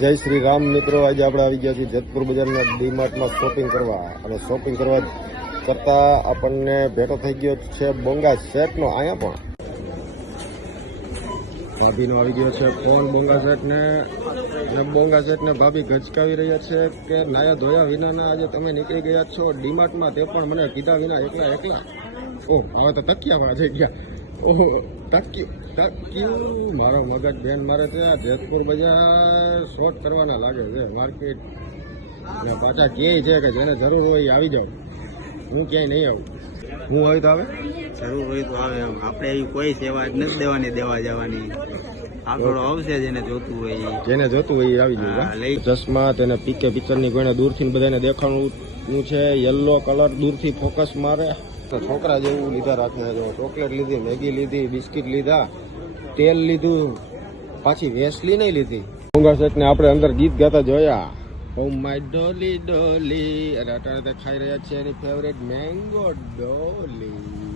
જય શ્રી રામ મિત્રો, આજે આપણે આવી ગયા છીએ જેતપુર બજારના ડીમાર્ટમાં શોપિંગ કરવા. અને શોપિંગ કરવા કરતા આપણને ભેટો થઈ ગયો છે બોંગા સેટનો. અહીંયા પણ ભાભીનો આવી ગયો છે ફોન બોંગા સેટને. અને બોંગા સેટને ભાભી ગચકાવી રહ્યા છે કે નાયા ધોયા વિનાના આજે તમે નીકળી ગયા છો ડીમાર્ટમાં, તે પણ મને કીધા વિના એકલા. ઓહ, હવે તો તકિયા થઈ ગયા. ઓહો, તક્યું મારો મગજ બેન મારે છે. જેતપુર બજાર શોર્ટ કરવાના લાગે છે માર્કેટ. પાછા કહે છે કે જેને જરૂર હોય એ આવી જાવ. હું ક્યાંય નહીં આવું. હું આવી તો આવે, જરૂર હોય તો આવે. આપણે એવી કોઈ સેવા જ નથી દેવાની, દેવા જવાની. આગળ આવશે જેને જોતું હોય એ. જેને જોતું હોય એ આવી જાય. ચશ્મા તેને પીકે પિક્ચરની કોઈને દૂરથી બધાને દેખાણું છે. યલો કલર દૂરથી ફોકસ મારે. છોકરા જેવું લીધા રાખને જો. ચોકલેટ લીધી, મેગી લીધી, બિસ્કિટ લીધા, તેલ લીધું, પાછી વેસલી નહીં લીધી. બોંગા સેટને આપણે અંદર ગીત ગાતા જોયા. ઓ માય ડોલી ડોલી. અને અત્યારે ખાઈ રહ્યા છે એની ફેવરેટ મેંગો ડોલી.